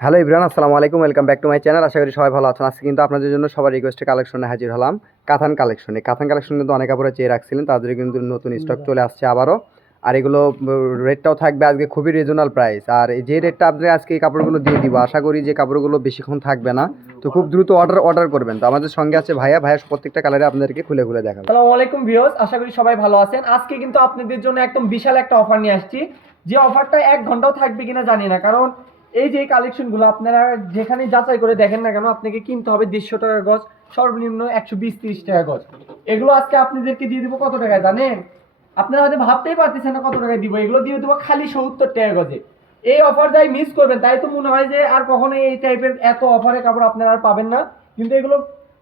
Hello Ibran, আসসালামু আলাইকুম। Welcome back to my channel. আশা করি সবাই ভালো আছেন। আজকে কিন্তু আপনাদের জন্য সবার রিকোয়েস্টে কালেকশনে হাজির হলাম। কাতান কালেকশন কিন্তু অনেক আপুরা চেয়ে রাখছিলেন, তাদের কিন্তু নতুন স্টক চলে আসছে আবারও। আর এগুলো রেটটাও থাকবে আজকে খুবই রিজনাল প্রাইস। আর যে রেটটা আপনি আজকে এই কাপড়গুলো দিয়ে দিব, আশা করি যে কাপড়গুলো বেশিক্ষণ থাকবে না। তো খুব দ্রুত অর্ডার করবেন। তো আমাদের সঙ্গে আছে ভাইয়া প্রত্যেকটা কালারে আপনাদেরকে খুলে খুলে দেখাবো। আসসালামু আলাইকুম ভিউয়ার্স, আশা করি সবাই ভালো আছেন। আজকে কিন্তু আপনাদের জন্য একদম বিশাল একটা অফার নিয়ে আসছি। যে অফারটা 1 ঘন্টাও থাকবে কিনা জানি না, কারণ এই যে কালেকশনগুলো আপনারা যেখানে যাচাই করে দেখেন না কেন, আপনাকে কিনতে হবে 150 টাকা গজ, সর্বনিম্ন 120-30 টাকা গজ। এগুলো আজকে আপনাদেরকে দিয়ে দিব কত টাকায় জানেন? আপনারা হয়তো ভাবতেই পারতেছেন না কত টাকায় দিব। এগুলো দিয়ে দেবো খালি 70 টাকা গজে। এই অফার যাই মিস করবেন, তাই তো মনে হয় যে আর কখনো এই টাইপের এত অফারে কাপড় আপনারা আর পাবেন না। কিন্তু এগুলো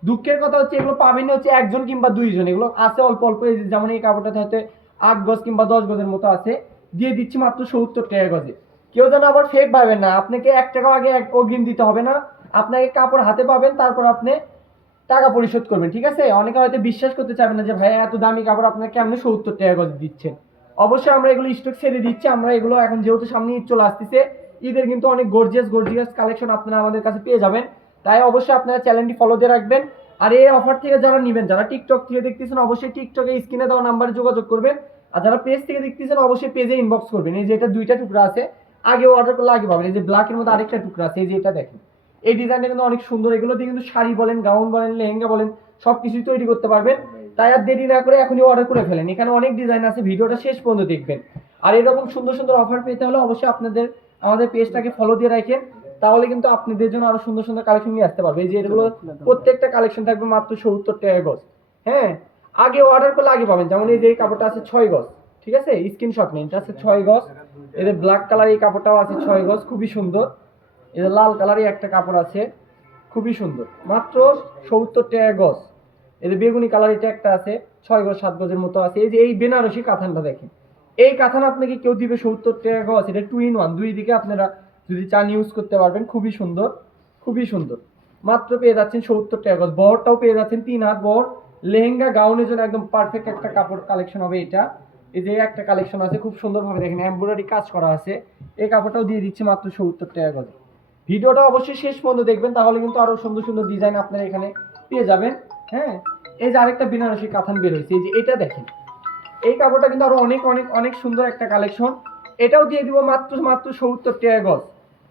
দুঃখের কথা হচ্ছে, এগুলো পাবেন হচ্ছে একজন কিংবা দুইজন। এগুলো আছে অল্প অল্প, যেমন এই কাপড়টাতে হয়তো 8 গজ কিংবা 10 গজের মতো আছে। দিয়ে দিচ্ছি মাত্র 70 টাকা গজে। কেউ যেন আবার ফেক ভাবেন না, আপনাকে 1 টাকাও আগে অগ্রিম দিতে হবে না। আপনাকে কাপড় হাতে পাবেন, তারপর আপনি টাকা পরিশোধ করবেন, ঠিক আছে? অনেকে হয়তো বিশ্বাস করতে চাবেন না যে ভাই এত দামি কাপড় আপনাকে কেমন 70 টাকা গজ দিচ্ছেন। অবশ্যই আমরা এগুলো স্টক ছেড়ে দিচ্ছি। আমরা এগুলো এখন যেহেতু সামনে ঈদ চলে আসতেছে, ঈদের কিন্তু অনেক গর্জিয়াস কালেকশন আপনারা আমাদের কাছে পেয়ে যাবেন। তাই অবশ্যই আপনারা চ্যানেলটি ফলো দিয়ে রাখবেন। আর এই অফার থেকে যারা নেবেন, যারা টিকটক থেকে দেখতেছেন, অবশ্যই টিকটকে স্ক্রিনে দেওয়া নাম্বারে যোগাযোগ করবেন। আর যারা পেজ থেকে দেখতেছেন, অবশ্যই পেজে ইনবক্স করবেন। এই যে এটা 2টা টুকরা আছে, আগে অর্ডার করলে আগে পাবেন। এই যে ব্ল্যাকের মধ্যে আরেকটা টুকরা আছে, এই যে এটা দেখেন। এই ডিজাইনটা কিন্তু অনেক সুন্দর। এগুলো দিয়ে কিন্তু শাড়ি বলেন, গাউন বলেন, লেহেঙ্গা বলেন, সবকিছুই তৈরি করতে পারবেন। তাই আর দেরি না করে এখনই অর্ডার করে ফেলেন। এখানে অনেক ডিজাইন আছে, ভিডিওটা শেষ পর্যন্ত দেখবেন। আর এরকম সুন্দর সুন্দর অফার পেতে হলে অবশ্যই আপনাদের আমাদের পেজটাকে ফলো দিয়ে রাখেন। তাহলে কিন্তু আপনাদের জন্য আরো সুন্দর সুন্দর কালেকশন নিয়ে আসতে পারবে। এই যে এগুলো প্রত্যেকটা কালেকশন থাকবে মাত্র 70 টাকা গজ। হ্যাঁ, আগে অর্ডার করলে আগে পাবেন। যেমন এই যে এই কাপড়টা আছে 6 গজ, ঠিক আছে? স্ক্রিনশট নিন, এটা আছে 6 গজ। এদের ব্ল্যাক কালার এই কাপড়টাও আছে 6 গজ, খুবই সুন্দর। এই যে লাল কালারের একটা কাপড় আছে, খুবই সুন্দর, মাত্র 70 টাকা গজ। এই যে বেগুনি কালার এটা একটা আছে, 6 গজ 7 গজের মতো আছে। এই যে এই বেনারসি কাঁথানটা দেখেন, এই কাঁথান আপনাকে কেউ দিবে 70 টাকা গজ। এটা 2 in 1, দুই দিকে আপনারা যদি চান ইউজ করতে পারবেন। খুবই সুন্দর, খুবই সুন্দর। মাত্র পেয়ে যাচ্ছেন 70 টাকা গজ। বহরটাও পেয়ে যাচ্ছেন 3 হাত বহর। লেহেঙ্গা গাউনের জন্য একদম পারফেক্ট একটা কাপড় কালেকশন হবে এটা। এই যে একটা কালেকশন আছে, খুব সুন্দরভাবে দেখেন এমব্রয়ডারি কাজ করা আছে। এই কাপড়টাও দিয়ে দিচ্ছি মাত্র 70 টাকা গজ। ভিডিওটা অবশ্যই শেষ পর্যন্ত দেখবেন, তাহলে কিন্তু আরো সুন্দর সুন্দর ডিজাইন আপনারা এখানে পেয়ে যাবেন। হ্যাঁ, এই যে আরেকটা বেনারসি কাঁথান বের হয়েছে, এই যে এটা দেখেন। এই কাপড়টা কিন্তু আরো অনেক অনেক অনেক সুন্দর একটা কালেকশন। এটাও দিয়ে দিব মাত্র মাত্র 70 টাকা গজ।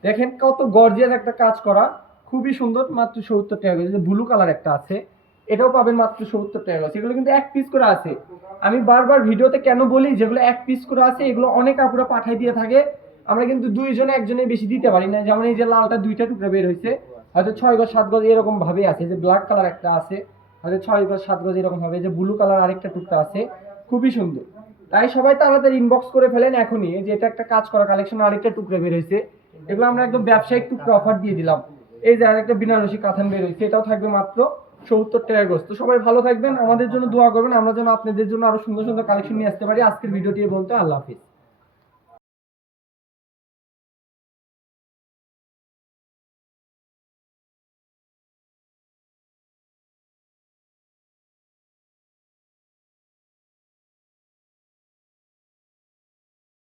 দেখেন কত গর্জিয়াস একটা কাজ করা, খুবই সুন্দর, মাত্র 70 টাকা গজ। ব্লু কালার একটা আছে, এটাও পাবেন মাত্র 70 টাকা গজ। এগুলো কিন্তু 1 পিস করে আছে। আমি বারবার ভিডিওতে কেন বলি যেগুলো 1 পিস করে আছে, এগুলো অনেক আপুরা পাঠাই দিয়ে থাকে। আমরা কিন্তু দুইজনে একজনের বেশি দিতে পারি না। যেমন এই যে লালটা 2টা টুকরা বের হয়েছে, হয়তো 6 গজ 7 গজ এরকম ভাবে আছে। যে ব্ল্যাক কালার একটা আছে, হয়তো 6 গজ 7 গজ এরকম ভাবে। যে ব্লু কালার আরেকটা টুকরা আছে, খুবই সুন্দর। তাই সবাই তাড়াতাড়ি ইনবক্স করে ফেলেন এখনই। যে এটা একটা কাজ করা কালেকশন, আরেকটা টুকরা বের হয়েছে। এগুলো আমরা একদম ব্যবসায়িক টুকরা অফার দিয়ে দিলাম। এই যে আরেকটা বিনারসি কাঁথান বের হয়েছে, এটাও থাকবে মাত্র 70 টাকা গজ। তো সবাই ভালো থাকবেন, আমাদের জন্য দোয়া করবেন, আমরা যেন আপনাদের জন্য আরো সুন্দর সুন্দর কালেকশন নিয়ে আসতে পারি। আজকের ভিডিওটি বলতে আল্লাহ হাফিজ।